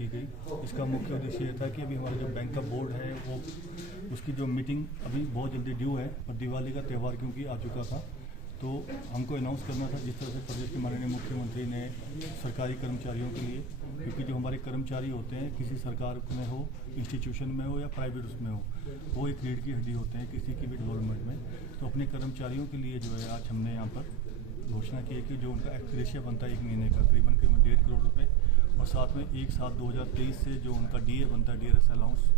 की गई। इसका मुख्य उद्देश्य ये था कि अभी हमारा जो बैंक का बोर्ड है वो उसकी जो मीटिंग अभी बहुत जल्दी ड्यू है और दिवाली का त्यौहार क्योंकि आ चुका था, तो हमको अनाउंस करना था जिस तरह से प्रदेश के माननीय मुख्यमंत्री ने सरकारी कर्मचारियों के लिए, क्योंकि जो हमारे कर्मचारी होते हैं किसी सरकार में हो, इंस्टीट्यूशन में हो या प्राइवेट उसमें हो, वो एक रीढ़ की हड्डी होते हैं किसी की भी डेवलपमेंट में। तो अपने कर्मचारियों के लिए जो है आज हमने यहाँ पर घोषणा की है कि जो उनका एक्सग्रेशिया बनता है 1 महीने का करीबन 1.5 करोड़ रुपये, और साथ में 1/7/2023 से जो उनका डीए बनता है, डीआरएस अलाउंस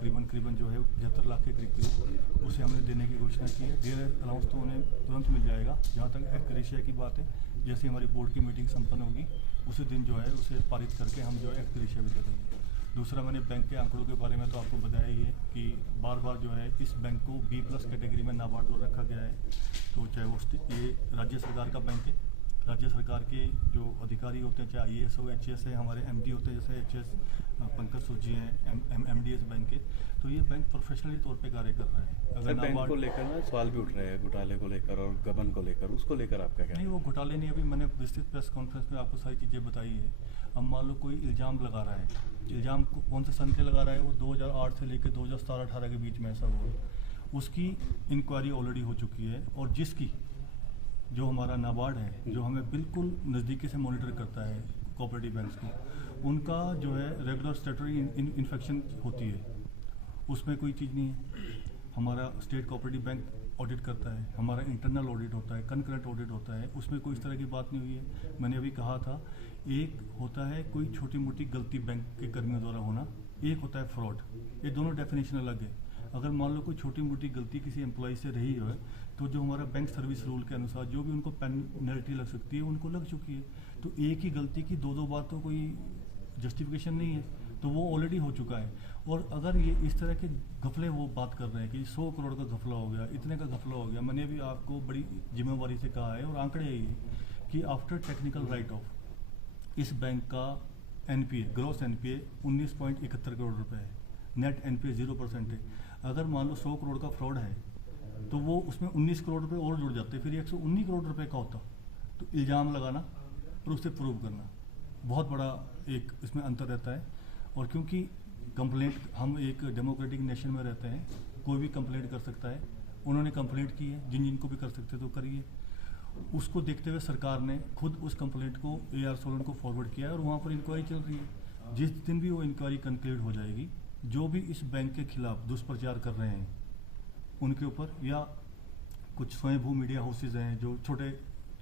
करीबन जो है 75 लाख के करीब उसे हमने देने की घोषणा की है। डीआरएस अलाउंस तो उन्हें तुरंत मिल जाएगा। जहाँ तक एक्सग्रेशिया की बात है, जैसे हमारी बोर्ड की मीटिंग संपन्न होगी उसी दिन जो है उसे पारित करके हम जो है एक्सग्रेशिया भी दे देंगे। दूसरा, मैंने बैंक के आंकड़ों के बारे में तो आपको बताया ही है कि बार बार जो है इस बैंक को B+ कैटेगरी में नाबार्ड को रखा गया है। तो चाहे वो ये राज्य सरकार का बैंक है, राज्य सरकार के जो अधिकारी होते हैं, चाहे IAS हो, HAS है, हमारे MD होते हैं जैसे HAS पंकज सूद जी हैं MDS बैंक के, तो ये बैंक प्रोफेशनली तौर पे कार्य कर रहा है। अगर बैंक को लेकर ना सवाल भी उठ रहे हैं, घोटाले को लेकर और गबन को लेकर, उसको लेकर आपका क्या? नहीं, वो घोटाले नहीं, अभी मैंने विस्तृत प्रेस कॉन्फ्रेंस में आपको सारी चीज़ें बताई है। अब मान लो कोई इल्ज़ाम लगा रहा है, इल्ज़ाम कौन से सन के लगा रहा है, वो 2008 से लेकर 2017-18 के बीच में ऐसा हुआ, उसकी इंक्वायरी ऑलरेडी हो चुकी है। और जिसकी जो हमारा नाबार्ड है, जो हमें बिल्कुल नज़दीकी से मॉनिटर करता है कोऑपरेटिव बैंक्स को, उनका जो है रेगुलर स्टैट्यूटरी इन्फेक्शन होती है, उसमें कोई चीज़ नहीं है। हमारा स्टेट कोऑपरेटिव बैंक ऑडिट करता है, हमारा इंटरनल ऑडिट होता है, कनकरेंट ऑडिट होता है, उसमें कोई इस तरह की बात नहीं हुई है। मैंने अभी कहा था, एक होता है कोई छोटी मोटी गलती बैंक के कर्मियों द्वारा होना, एक होता है फ्रॉड। ये दोनों डेफिनेशन अलग है। अगर मान लो कोई छोटी मोटी गलती किसी एम्प्लॉय से रही है, तो जो हमारा बैंक सर्विस रूल के अनुसार जो भी उनको पेनल्टी लग सकती है उनको लग चुकी है। तो एक ही गलती की दो बार तो कोई जस्टिफिकेशन नहीं है, तो वो ऑलरेडी हो चुका है। और अगर ये इस तरह के घपले वो बात कर रहे हैं कि 100 करोड़ का घपला हो गया, इतने का घपला हो गया, मैंने भी आपको बड़ी जिम्मेवारी से कहा है और आंकड़े यही है कि आफ्टर टेक्निकल राइट ऑफ इस बैंक का NPA, ग्रॉस NPA 19.71 करोड़ रुपए है, नेट NPA 0% है। अगर मान लो 100 करोड़ का फ्रॉड है तो वो उसमें 19 करोड़ रुपए और जुड़ जाते, फिर 119 करोड़ रुपए का होता। तो इल्ज़ाम लगाना और उसे प्रूव करना बहुत बड़ा एक इसमें अंतर रहता है। और क्योंकि कंप्लेंट, हम एक डेमोक्रेटिक नेशन में रहते हैं, कोई भी कंप्लेंट कर सकता है। उन्होंने कंप्लेंट की है, जिनको भी कर सकते तो करिए। उसको देखते हुए सरकार ने खुद उस कंप्लेंट को AR सोलन को फॉरवर्ड किया है और वहाँ पर इंक्वायरी चल रही है। जिस दिन भी वो इंक्वायरी कंक्लूड हो जाएगी, जो भी इस बैंक के खिलाफ दुष्प्रचार कर रहे हैं उनके ऊपर, या कुछ स्वयंभू मीडिया हाउसेज हैं जो छोटे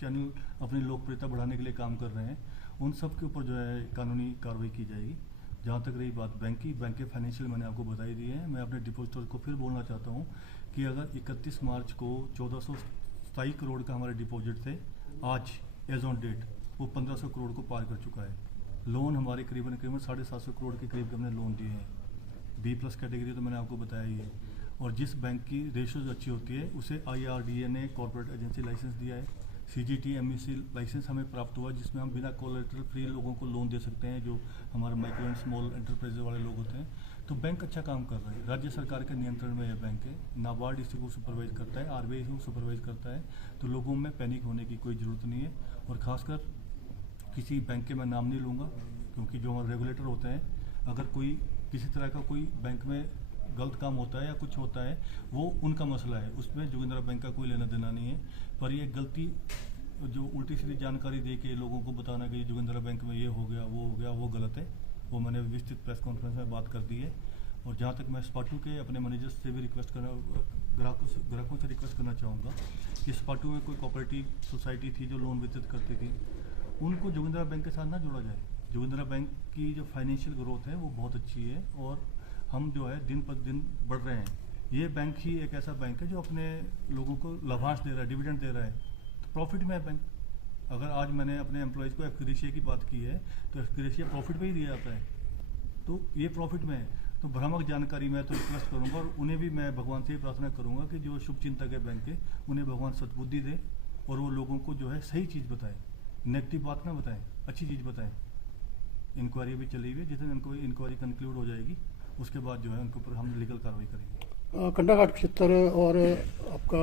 चैनल अपनी लोकप्रियता बढ़ाने के लिए काम कर रहे हैं, उन सब के ऊपर जो है कानूनी कार्रवाई की जाएगी। जहाँ तक रही बात बैंक की, बैंक के फाइनेंशियल मैंने आपको बताई दी है। मैं अपने डिपॉजिटर को फिर बोलना चाहता हूँ कि अगर 31 मार्च को 1427 करोड़ का हमारे डिपॉजिट थे, आज एज ऑन डेट वो 1500 करोड़ को पार कर चुका है। लोन हमारे करीबन 750 करोड़ के करीब हमने लोन दिए हैं। B+ कैटेगरी तो मैंने आपको बताया ही है। और जिस बैंक की रेशियोज अच्छी होती है उसे IRDA ने कॉर्पोरेट एजेंसी लाइसेंस दिया है। CGT MEC लाइसेंस हमें प्राप्त हुआ, जिसमें हम बिना कोलेटरल फ्री लोगों को लोन दे सकते हैं, जो हमारे माइक्रो एंड स्मॉल एंटरप्राइज वाले लोग होते हैं। तो बैंक अच्छा काम कर रहा है, राज्य सरकार के नियंत्रण में यह बैंक है। नाबार्ड इसी को सुपरवाइज करता है, RBI को सुपरवाइज करता है। तो लोगों में पैनिक होने की कोई ज़रूरत नहीं है। और ख़ासकर किसी बैंक के मैं नाम नहीं लूँगा, क्योंकि जो हमारे रेगुलेटर होते हैं, अगर कोई किसी तरह का कोई बैंक में गलत काम होता है या कुछ होता है, वो उनका मसला है, उसमें जोगिंद्रा बैंक का कोई लेना देना नहीं है। पर ये गलती जो उल्टी सीधी जानकारी दे के लोगों को बताना कि जोगिंद्रा बैंक में ये हो गया, वो गलत है। वो मैंने विस्तृत प्रेस कॉन्फ्रेंस में बात कर दी है। और जहाँ तक मैं स्पाटू के अपने मैनेजर्स से भी रिक्वेस्ट करना, ग्राहकों से रिक्वेस्ट करना चाहूँगा कि स्पाटू में कोई कोऑपरेटिव सोसाइटी थी जो लोन वितरित करती थी, उनको जोगिंद्रा बैंक के साथ ना जोड़ा जाए। जोगिंद्रा बैंक की जो फाइनेंशियल ग्रोथ है वो बहुत अच्छी है और हम जो है दिन पर दिन बढ़ रहे हैं। ये बैंक ही एक ऐसा बैंक है जो अपने लोगों को लाभांश दे रहा है, डिविडेंड दे रहा है, तो प्रॉफिट में है बैंक। अगर आज मैंने अपने एम्प्लॉयज़ को एक्सग्रेशिया की बात की है, तो एक्सग्रेशिया प्रॉफिट पे ही दिया जाता है, तो ये प्रॉफिट में है। तो भ्रामक जानकारी मैं तो रिक्वेस्ट करूँगा और उन्हें भी मैं भगवान से ही प्रार्थना करूँगा कि जो शुभ चिंतक है बैंक के, उन्हें भगवान सद्बुद्धि दे और वो लोगों को जो है सही चीज़ बताए, नेगेटिव बात ना बताएं, अच्छी चीज़ बताएं। इंक्वायरी भी चली हुई है, जितने उनको इंक्वायरी कंक्लूड हो जाएगी उसके बाद जो है उनके ऊपर हम लीगल कार्रवाई करेंगे। कंडाघाट क्षेत्र और आपका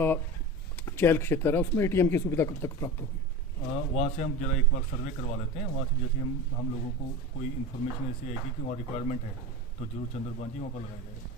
चैल क्षेत्र है, उसमें ATM की सुविधा कब तक प्राप्त होगी? वहाँ से हम जरा एक बार सर्वे करवा लेते हैं। वहाँ से जैसे हम लोगों को कोई इन्फॉर्मेशन ऐसी आएगी कि वहाँ रिक्वायरमेंट है तो जरूर चंद्रभान जी वहाँ पर लगाया जाएगा।